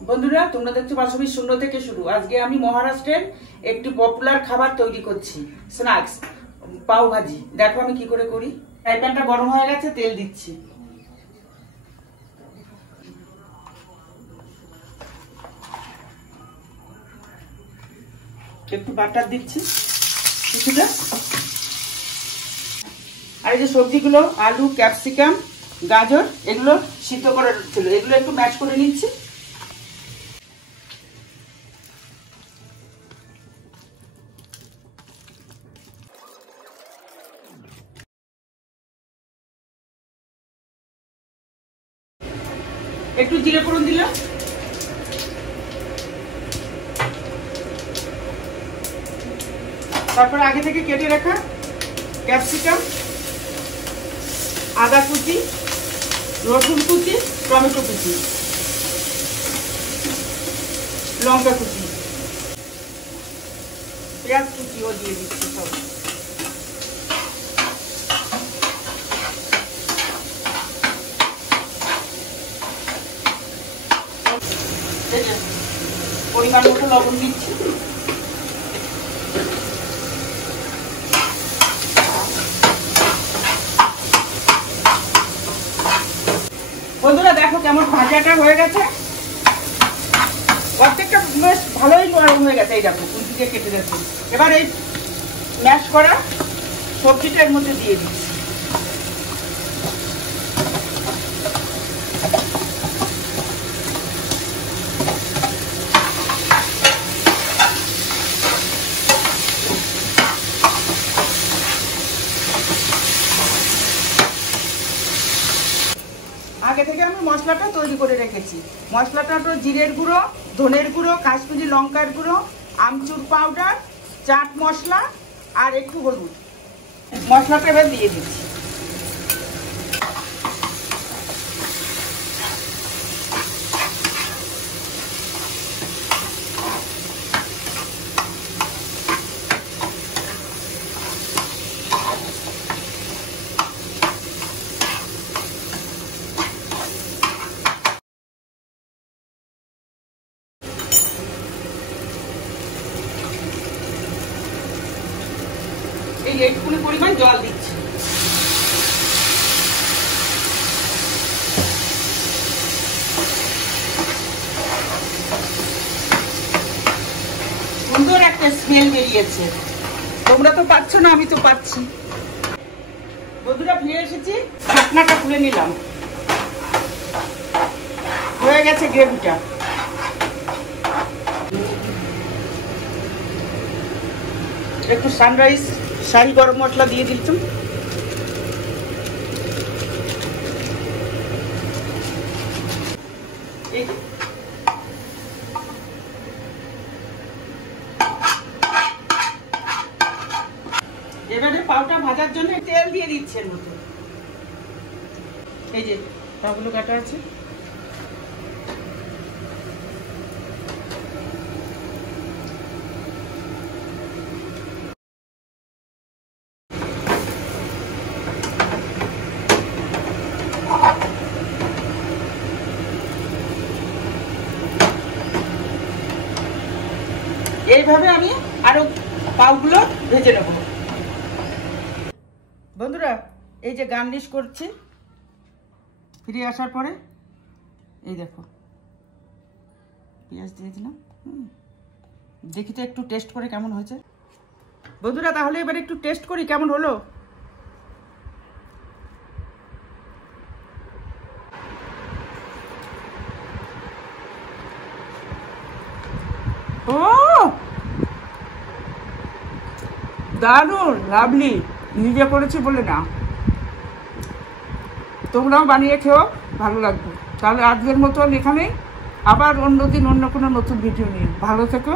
বন্ধুরা, তোমরা দেখছো বাসবি শূন্য থেকে শুরু। আজকে আমি মহারাষ্ট্রের একটি পপুলার খাবার তৈরি করছি, স্ন্যাক্স পাও ভাজি। দেখো আমি কি করে করি। ফ্রাই প্যানটা গরম হয়ে গেছে, তেল দিচ্ছি। একটু বাটার দিচ্ছি কিছুটা। আর এই যে সবজিগুলো, আলু, ক্যাপসিকাম, গাজর, এগুলো সিদ্ধ করার ছিল, এগুলো একটু ম্যাশ করে নিচ্ছি। একটু জিরে ফোড়ন দিলাম, তারপর আগে থেকে কেটে রাখা ক্যাপসিকাম, আদা কুচি, রসুন কুচি, টমেটো কুচি, লঙ্কা কুচি, পেঁয়াজ কুচিও দিয়ে দিচ্ছি সব। পরিমাণ মতো লবণ দিচ্ছি। বন্ধুরা দেখো কেমন ভাজাটা হয়ে গেছে, প্রত্যেকটা বেশ ভালোই নরম হয়ে গেছে। এই দেখো কুচি দিয়ে কেটে গেছে। এবার এই ম্যাশ করা সবজিটা এর মধ্যে দিয়ে দিচ্ছি। আগে থেকে আমি মশলাটা তৈরি করে রেখেছি। মশলাটা তো জিরের গুঁড়ো, ধনের গুঁড়ো, কাশ্মীরি লঙ্কার গুঁড়ো, আমচুর পাউডার, চাট মশলা আর একটু হলুদ। মশলাটা এবার দিয়ে দিচ্ছি। এই একটুখানি পরিমাণ জল দিচ্ছি। সুন্দর একটা স্মেল বেরিয়েছে। তোমরা তো পাচ্ছ না, আমি তো পাচ্ছি। বন্ধুরা ফিরে এসেছি, ঢাকনাটা খুলে নিলাম। হয়ে গেছে গ্রেভিটা। একটু সানরাইজ শাহি গরম মশলা দিয়ে দিচ্ছি। এবারে পাউটা ভাজার জন্য তেল দিয়ে দিচ্ছে এর মধ্যে। এই যে পাউগুলো কাটা আছে, এইভাবে আমি আরো পাউগুলো ভেজে নেব। বন্ধুরা এই যে গার্নিশ করছি ফিরে আসার পরে, এই দেখো পেঁয়াজ দিয়ে দিলাম। দেখি তো একটু টেস্ট করে কেমন হয়েছে। বন্ধুরা তাহলে এবার একটু টেস্ট করি কেমন হলো। ও দারুণ, লাভলি। নিজে করেছি বলে না, তোমরাও বানিয়ে খেও, ভালো লাগবে। তাহলে আজকের মতন এখানে, আবার অন্যদিন অন্য কোনো নতুন ভিডিও নিয়ে। ভালো থেকো।